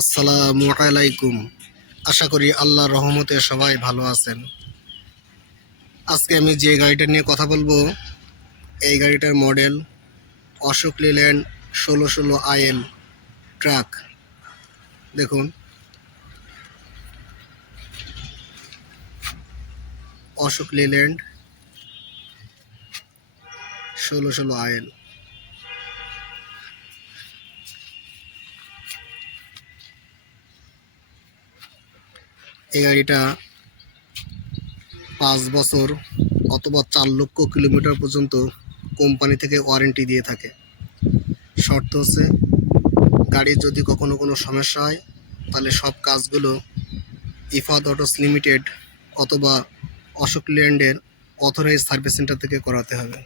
আসসালামু আলাইকুম। আশা করি আল্লাহর রহমতে সবাই ভালো আছেন। আজকে আমি যে গাড়িটা নিয়ে কথা বলবো, এই গাড়িটার model Ashok Leyland 1616 IL truck. দেখুন, অশোক লেল্যান্ড 1616 আইএল। এই গাড়িটা 5 বছর অথবা 4 লক্ষ কিলোমিটার পর্যন্ত কোম্পানি থেকে ওয়ারেন্টি দিয়ে থাকে। শর্ত হচ্ছে, গাড়ির যদি কখনো কোনো সমস্যা হয় তাহলে সব কাজগুলো ইফাদ অটোস লিমিটেড অথবা অশোক লেল্যান্ডের অথরাইজ সার্ভিস সেন্টার থেকে করাতে হবে।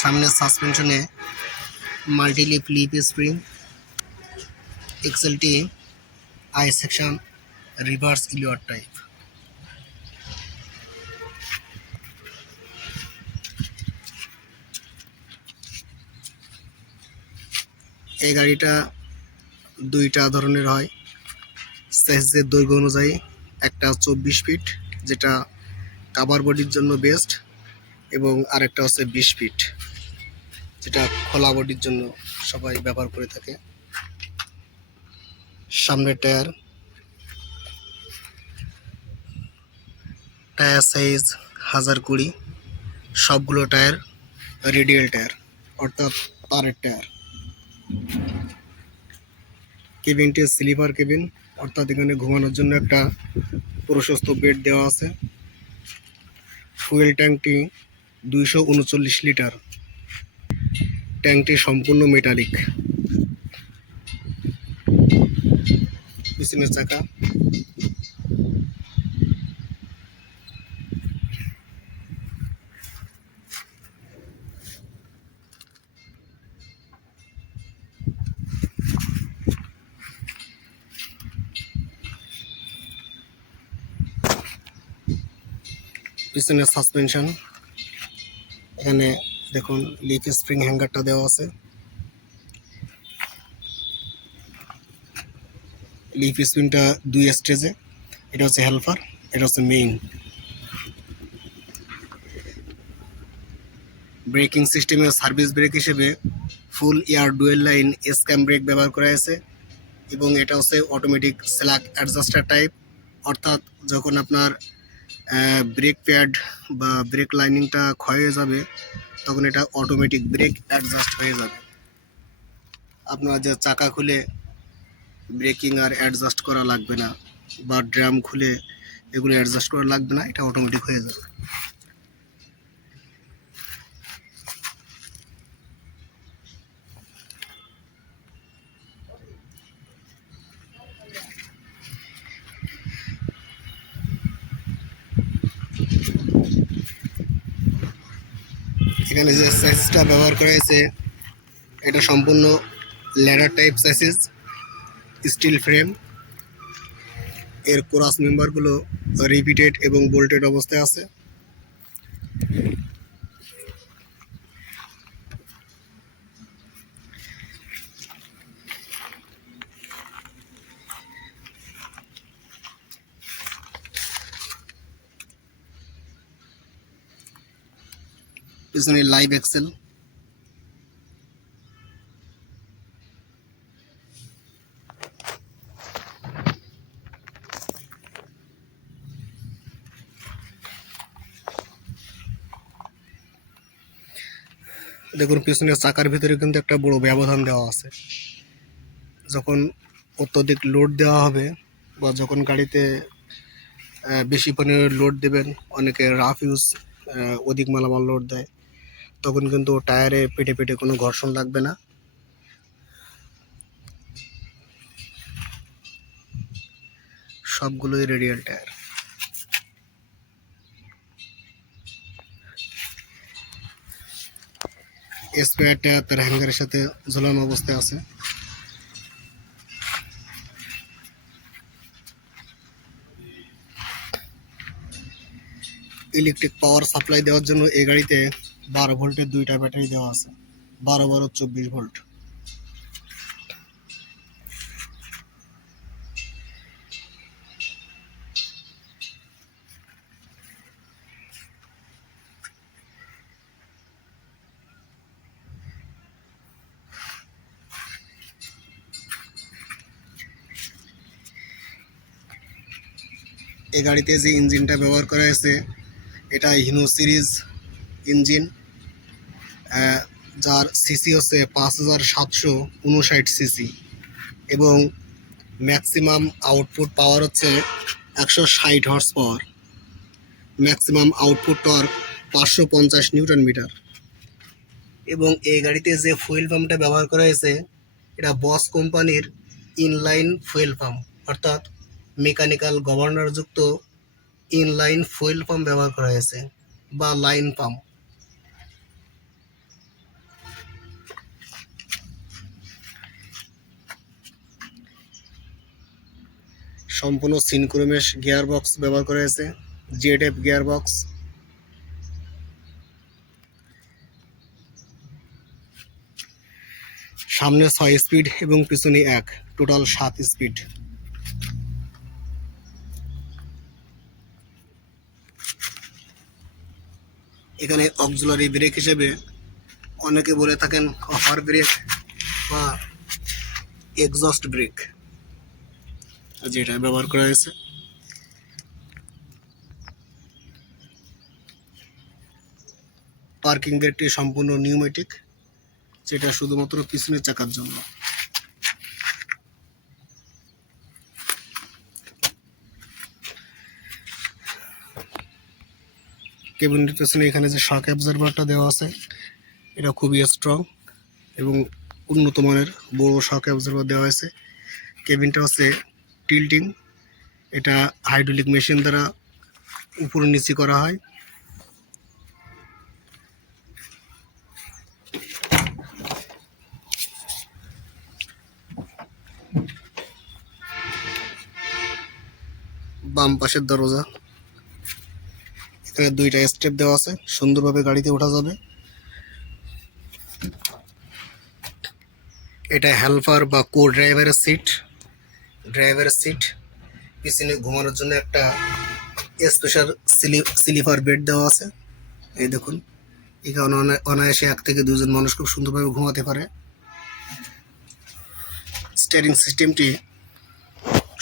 সামনের সাসপেনশনে multileaf leaf spring, XLT I section, reverse Elliot type. এই গাড়িটা দুইটা ধরনের হয়। সাইজের দৈর্ঘ্য অনুযায়ী একটা 24 ফিট, যেটা কাভার বডির জন্য বেস্ট, এবং আরেকটা হচ্ছে 20 ফিট, যেটা খোলা বডির জন্য সবাই ব্যবহার করে থাকে। সামনের টায়ার সাইজ 1020, সবগুলো টায়ার রেডিয়াল টায়ার, অর্থাৎ তারের টায়ার। কেবিনটি স্লিপার কেবিন, অর্থাৎ এখানে ঘুমানোর জন্য একটা প্রশস্ত বেড দেওয়া আছে। Fuel ট্যাঙ্কটি 239 litre. ট্যাঙ্কটি সম্পূর্ণ মেটালিক। পিছনের চাকা পিছনের সাসপেনশন, এখানে দেখুন লিফ স্প্রিং হ্যাঙ্গারটা দেওয়া আছে। লিফ স্প্রিংটা 2 স্টেজে, এটা হচ্ছে হেল্পার, এটা হচ্ছে মেইন। ব্রেকিং সিস্টেমে সার্ভিস ব্রেক হিসেবে full air dual line S cam brake ব্যবহার করা হয়েছে, এবং এটা হচ্ছে অটোমেটিক স্ল্যাক অ্যাডজাস্টার টাইপ, অর্থাৎ যখন আপনার ব্রেক প্যাড বা ব্রেক লাইনিংটা ক্ষয় হয়ে যাবে তখন এটা অটোমেটিক ব্রেক অ্যাডজাস্ট হয়ে যাবে। আপনার যে চাকা খুলে ব্রেকিং আর অ্যাডজাস্ট করা লাগবে না, বা ড্রাম খুলে এগুলো অ্যাডজাস্ট করা লাগবে না, এটা অটোমেটিক হয়ে যাবে। এখানে যে সাইজটা ব্যবহার করা হয়েছে এটা সম্পূর্ণ ladder type size, still frame. এর কোরাস মেম্বারগুলো রিপিটেড এবং বোল্টেড অবস্থায় আছে। পিছনে লাইভ এক্সেল। দেখুন, পিছনের চাকার ভিতরে কিন্তু একটা বড় ব্যবধান দেওয়া আছে। যখন অত্যধিক লোড দেওয়া হবে বা যখন গাড়িতে বেশি পরিমাণে লোড দেবেন, অনেকে রাফ ইউজ অধিক মালামাল লোড দেয়, তখন কিন্তু টায়ারে পেটে পেটে কোনো ঘর্ষণ লাগবে না। সবগুলোই রেডিয়াল টায়ার। স্পেয়ার টায়ার তার হ্যাঙ্গারের সাথে ঝোলানো অবস্থায় আছে। ইলেকট্রিক পাওয়ার সাপ্লাই দেওয়ার জন্য এই গাড়িতে 12 ভোল্টের দুইটা ব্যাটারি দেওয়া আছে, 12 24 ভোল্ট। এই গাড়িতে যে ইঞ্জিনটা ব্যবহার করা হয়েছে এটা হিনো সিরিজ ইঞ্জিন, যার সিসি হচ্ছে 5759 সিসি এবং ম্যাক্সিমাম আউটপুট পাওয়ার হচ্ছে 160 horse power, maximum output torque 550 newton metre. এবং এই গাড়িতে যে ফুয়েল পাম্পটা ব্যবহার করা হয়েছে এটা বস কোম্পানির ইনলাইন ফুয়েল পাম্প, অর্থাৎ মেকানিক্যাল গভর্নর যুক্ত ইনলাইন ফুয়েল পাম্প ব্যবহার করা হয়েছে বা লাইন পাম্প। সম্পূর্ণ সিনক্রোমেশ গিয়ার বক্স ব্যবহার করা হয়েছে, জেড-এফ গিয়ার বক্স। সামনে 6 স্পিড এবং পিছনে 1, টোটাল 7 স্পিড। এখানে অক্সিলারি ব্রেক হিসেবে অনেকে বলে থাকেন অফার ব্রেক বা এক্সস্ট ব্রেক, যেটা ব্যবহার করা হয়েছে। পার্কিং ব্রেকটি সম্পূর্ণ নিউমেটিক, যেটা শুধুমাত্র পিছনের চাকার জন্য। কেবিনের পেছনে এখানে যে শক অ্যাবজর্ভারটা দেওয়া আছে এটা খুবই স্ট্রং এবং উন্নত মানের বড় শক অ্যাবজর্ভার দেওয়া হয়েছে। কেবিনটা হচ্ছে টিল্টিং, এটা হাইড্রোলিক মেশিন দ্বারা উপর নিচে করা হয়। বাম পাশের দরজা, এখানে 2টা স্টেপ দেওয়া আছে, সুন্দরভাবে গাড়িতে ওঠা যাবে। এটা হেল্পার বা কো ড্রাইভারের সিট। পিছনে ঘুমানোর জন্য একটা স্পেশাল স্লিপার বেড দেওয়া আছে। এই দেখুন, এখানে অনায়াসে 1 থেকে 2 জন মানুষ খুব সুন্দরভাবে ঘুমাতে পারে। স্টিয়ারিং সিস্টেমটি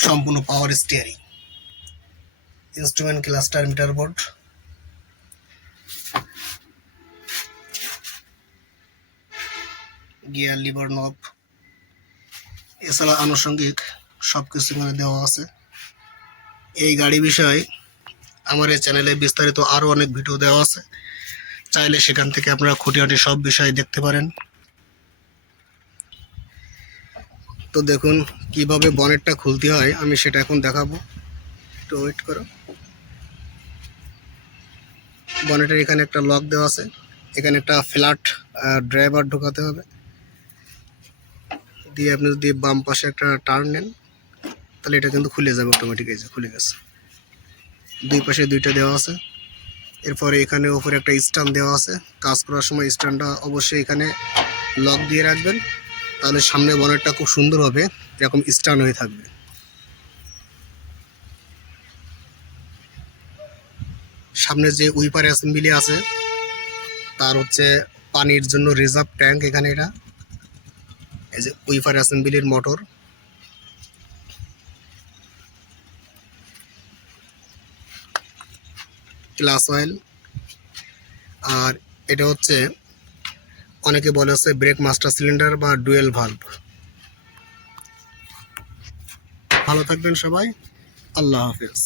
সম্পূর্ণ power steering. Instrument cluster metre board, gear liver নব, এছাড়া আনুষঙ্গিক সব কিছু এখানে দেওয়া আছে। এই গাড়ি বিষয়ে আমার এই চ্যানেলে বিস্তারিত আরও অনেক ভিডিও দেওয়া আছে, চাইলে সেখান থেকে আপনারা খুঁটিনাটি সব বিষয় দেখতে পারেন। তো দেখুন কিভাবে বনেটটা খুলতে হয় আমি সেটা এখন দেখাবো, একটু ওয়েট করো। বনেটের এখানে একটা লক দেওয়া আছে, এখানে একটা ফ্ল্যাট ড্রাইভার ঢোকাতে হবে, দিয়ে আপনি যদি বাম পাশে একটা টার্ন নেন তাহলে এটা কিন্তু খুলে যাবে অটোমেটিক। এই যে খুলে গেছে, 2 পাশে 2টা দেওয়া আছে। এরপরে এখানে উপরে একটা স্ট্যান্ড দেওয়া আছে, কাজ করার সময় স্ট্যান্ডটা অবশ্যই এখানে লক দিয়ে রাখবেন, তাহলে সামনে বনেটটা খুব সুন্দর হবে, এরকম স্ট্যান্ড হয়ে থাকবে। সামনে যে উইপার অ্যাসেম্বলি আছে তার হচ্ছে পানির জন্য রিজার্ভ ট্যাঙ্ক, এখানে এটা এই যে উইপার অ্যাসেম্বলির মোটর। ক্লাস অয়েল, আর এটা হচ্ছে অনেকে বলে হচ্ছে ব্রেক মাস্টার সিলিন্ডার বা ডুয়েল ভালভ। ভালো থাকবেন সবাই, আল্লাহ হাফেজ।